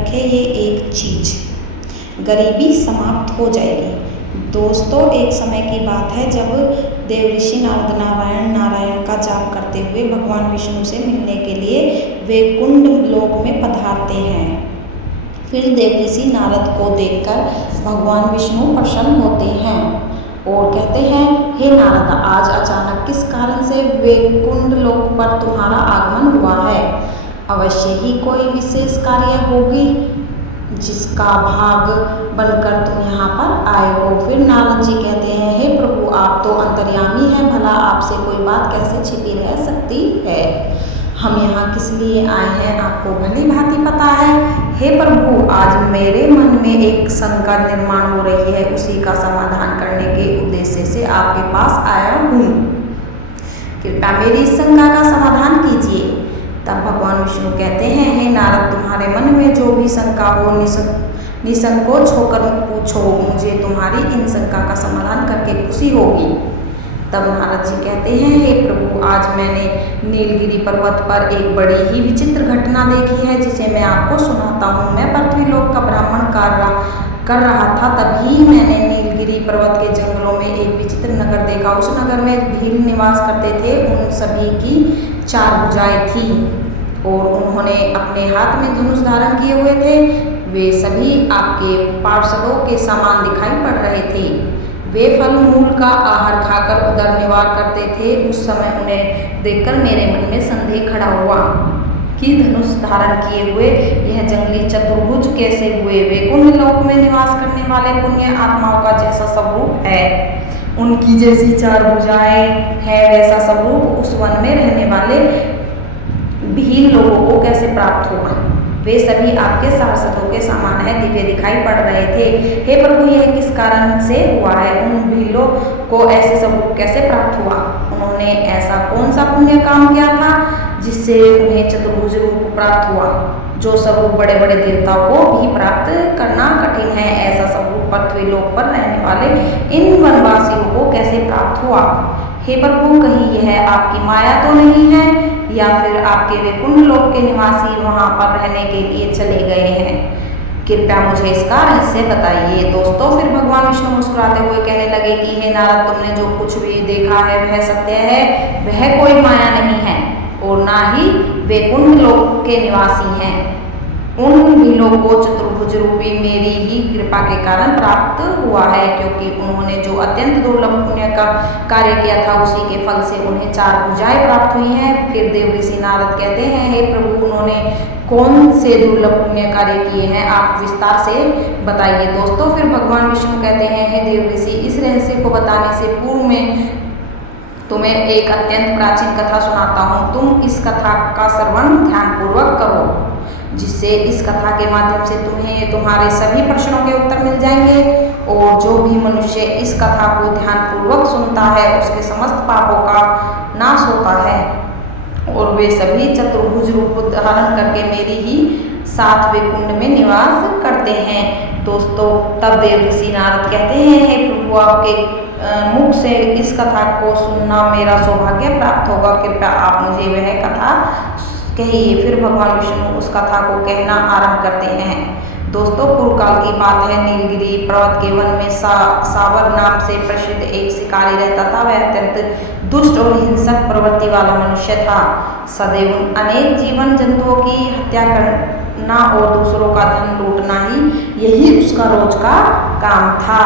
रखे ये एक चीज, गरीबी समाप्त हो जाएगी। दोस्तों, एक समय की बात है जब देव ऋषि नारद नारायण का जाप करते हुए भगवान विष्णु से मिलने के लिए वैकुंठ लोक में पधारते हैं। फिर देव ऋषि नारद को देखकर भगवान विष्णु प्रसन्न होते हैं और कहते हैं, हे नारद, आज अचानक किस कारण से वैकुंठ लोक पर तुम्हारा आगमन हुआ है? अवश्य ही कोई विशेष कार्य होगी जिसका भाग बनकर तुम यहाँ पर आए हो। फिर नारद जी कहते हैं, हे प्रभु, आप तो अंतर्यामी हैं, भला आपसे कोई बात कैसे छिपी रह सकती है? हम यहाँ किस लिए आए हैं आपको भली भांति पता है। हे प्रभु, आज मेरे मन में एक शंका निर्माण हो रही है, उसी का समाधान करने के उद्देश्य से आपके पास आया हूँ। कृपया मेरी इस शंका का समाधान कीजिए। तब भगवान विष्णु कहते हैं, हे नारद, तुम्हारे मन में जो भी शंका हो निसंकोच होकर पूछो, मुझे तुम्हारी इन शंका का समाधान करके खुशी होगी। तब नारद जी कहते हैं, हे प्रभु, आज मैंने नीलगिरी पर्वत पर एक बड़ी ही विचित्र घटना देखी है, जिसे मैं आपको सुनाता हूँ। मैं पृथ्वीलोक का भ्रमण कर रहा था, तभी मैंने नीलगिरी पर्वत के जंगलों में एक विचित्र नगर देखा। उस नगर में भील निवास करते थे। उन सभी की 4 भुजाएं थी और उन्होंने अपने हाथ में धनुष धारण किए हुए थे। वे सभी आपके पार्षदों के समान दिखाई पड़ रहे थे। वे फल मूल का आहार खाकर उदर निवार करते थे। उस समय उन्हें देखकर मेरे मन में संदेह खड़ा हुआ कि धनुष धारण किए हुए यह जंगली चतुर्भुज कैसे हुए? वैकुंठ लोक में निवास करने वाले पुण्य आत्माओं का जैसा स्वरूप है, उनकी जैसी 4 भुजाएं है, वैसा स्वरूप उस वन में रहने वाले भील लोगों को कैसे प्राप्त हुआ? वे सभी आपके पार्षदों के समान है, दिव्य दिखाई पड़ रहे थे। हे प्रभु, यह किस कारण से हुआ है? उन भीलों को ऐसे स्वरूप कैसे प्राप्त हुआ? उन्होंने ऐसा कौन सा पुण्य काम किया था जिससे उन्हें चतुर्भुज रूप प्राप्त हुआ, जो स्वरूप बड़े बड़े देवताओं को भी प्राप्त करना कठिन है? ऐसा स्वरूप पृथ्वीलोक पर रहने वाले इन वनवासियों को कैसे प्राप्त हुआ? हे प्रभु, कहीं यह आपकी माया तो नहीं है, या फिर आपके वैकुंठ लोक के निवासी वहां पर रहने के लिए चले गए हैं? कृपया मुझे इसका रहस्य बताइए। दोस्तों, फिर भगवान विष्णु मुस्कुराते हुए कहने लगे कि हे नारद, तुमने जो कुछ भी देखा है वह सत्य है। वह कोई माया नहीं है और ना ही वैकुंठ लोक के निवासी हैं। उन भीलों को चतुर्भुज रूपी मेरी ही कृपा के कारण प्राप्त हुआ है, क्योंकि उन्होंने जो अत्यंत दुर्लभ पुण्य का कार्य किया था, उसी के फल से उन्हें 4 भुजाएं प्राप्त हुई हैं। फिर देव ऋषि नारद कहते हैं, हे प्रभु, उन्होंने कौन से दुर्लभ पुण्य कार्य किए हैं? आप विस्तार से बताइए। दोस्तों, फिर भगवान विष्णु कहते हैं, हे देव ऋषि, इस रहस्य को बताने से पूर्व में तुम्हें एक अत्यंत प्राचीन कथा सुनाता हूँ। तुम इस कथा का श्रवण ध्यानपूर्वक करो, जिससे इस कथा के माध्यम से तुम्हें तुम्हारे सभी प्रश्नों के उत्तर मिल जाएंगे। और जो भी मनुष्य इस कथा को ध्यानपूर्वक सुनता है, उसके समस्त पापों का नाश होता है और वे सभी चतुर्भुज रूप धारण करके मेरी ही 7 वैकुंठ में निवास करते हैं। दोस्तों, तब देव ऋषि नारद कहते हैं, हे प्रभु, आपके मुख से इस कथा को सुनना मेरा सौभाग्य प्राप्त होगा। कृपया आप मुझे वह कथा कहिए। फिर भगवान विष्णु उस कथा को कहना आरंभ करते हैं। दोस्तों, पूर्व काल की बात है। नीलगिरी पर्वत के वन में सावर नाम से प्रसिद्ध एक शिकारी रहता था। वह अत्यंत दुष्ट और हिंसक प्रवृत्ति वाला मनुष्य था। सदैव अनेक जीवन जंतुओं की हत्या करना और दूसरों का धन लूटना ही यही उसका रोज का काम था,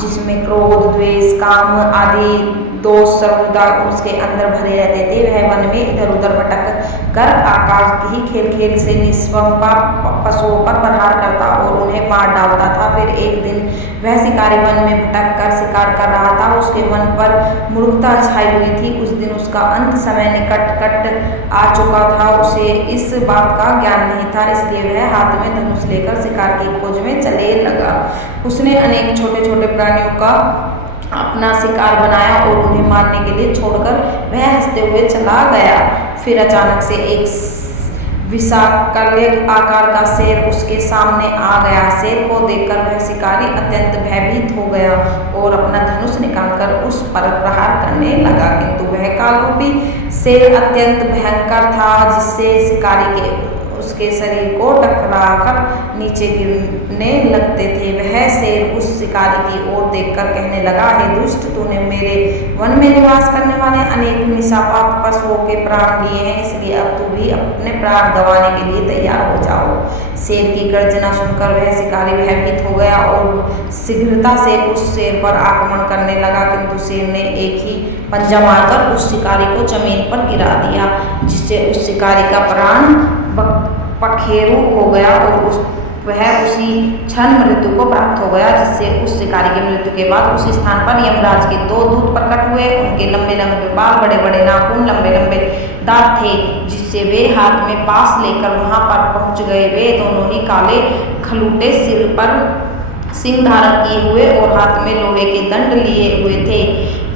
जिसमें क्रोध, द्वेष, काम आदि दोष सर्वदा उसके अंदर भरे रहते थे। वह वन में इधर उधर भटक कर आकाश ही खेल से निष्पा पशुओं पर प्रहार करता और उन्हें मार डालता था। फिर एक दिन वह शिकारी वन में भटक कर शिकार कर रहा था। उसके मन पर मूर्खता छाई हुई थी। उस दिन उसका अंत समय निकट आ चुका था। उसे इस बात का ज्ञान नहीं था, इसलिए वह हाथ में धनुष लेकर शिकार की खोज में चले लगा। उसने अनेक छोटे छोटे प्राणियों का अपना शिकार बनाया और उन्हें मारने के लिए छोड़कर वह हंसते हुए चला गया। फिर अचानक से एक विशाकाल्य आकार का शेर उसके सामने आ गया। शेर को देखकर वह शिकारी अत्यंत भयभीत हो गया और अपना धनुष निकालकर उस पर प्रहार करने लगा, किंतु वह काल रूपी शेर अत्यंत भयंकर था, जिससे उसके शरीर को टकराकर नीचे गिरने लगते थे। वह शेर उस शिकारी की ओर देखकर कहने लगा, हे दुष्ट, तूने मेरे वन में निवास करने वाले अनेक निशापात पशुओं के प्राण लिए हैं, इसलिए अब तू भी अपने प्राण गंवाने के लिए तैयार हो जाओ। शेर की गर्जना सुनकर वह शिकारी भयभीत हो गया और शीघ्रता से उस शेर पर आक्रमण करने लगा, किंतु शेर ने एक ही पंजा मारकर उस शिकारी को जमीन पर गिरा दिया, जिससे उस शिकारी का प्राण पखेरु हो गया और वह उसी क्षण मृत्यु को प्राप्त हो गया। जिससे उस शिकारी की मृत्यु के बाद उस स्थान पर यमराज के 2 दूत प्रकट हुए। उनके लंबे लंबे बाल, बड़े बड़े नाखून, लंबे लंबे दांत थे, जिससे वे हाथ में पास लेकर वहां पर पहुंच गए। वे दोनों ही काले खलूटे, सिर पर सिंह धारण किए हुए और हाथ में लोहे के दंड लिए हुए थे।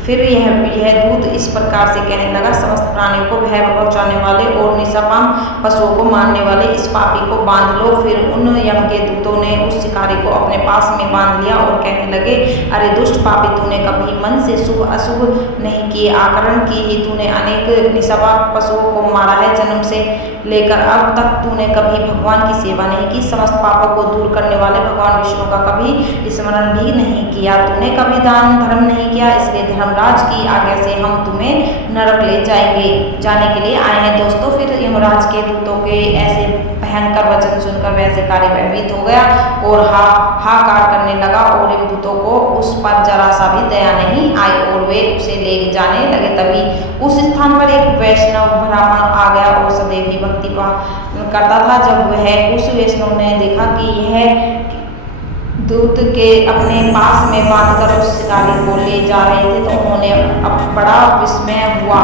फिर यह दूत इस प्रकार से कहने लगा, समस्त प्राणियों को भय पहुंचाने वाले और निष्पाप पशुओं को मारने वाले इस पापी को बांध लो। फिर उन यम के दूतों ने उस शिकारी को अपने पास में बांध लिया और कहने लगे, अरे दुष्ट पापी, तूने कभी मन से शुभ अशुभ नहीं किए, आचरण की ही तूने अनेक निष्पाप पशुओं को मारा है। जन्म से लेकर अब तक तूने कभी भगवान की सेवा नहीं की, समस्त पापों को दूर करने वाले भगवान विष्णु का कभी स्मरण भी नहीं किया, तूने कभी दान धर्म नहीं किया, इसलिए धर्मराज की आज्ञा से हम तुम्हें नरक ले जाने के लिए आए हैं। दोस्तों, फिर यमराज के दूतों के ऐसे भयंकर वचन सुनकर वह शिकारी भयभीत हो गया और हाहाकार करने लगा और इन दूतों को उस पर जरा सा भी दया नहीं आई और वे उसे ले जाने लगे। तभी उस स्थान पर एक वैष्णव ब्राह्मण आ गया और सदैव ही भक्ति करता था। जब वह उस वैष्णव ने देखा कि यह दूत के अपने पास में बांधकर उस शिकारी को ले जा रहे थे, तो उन्होंने बड़ा विस्मय हुआ।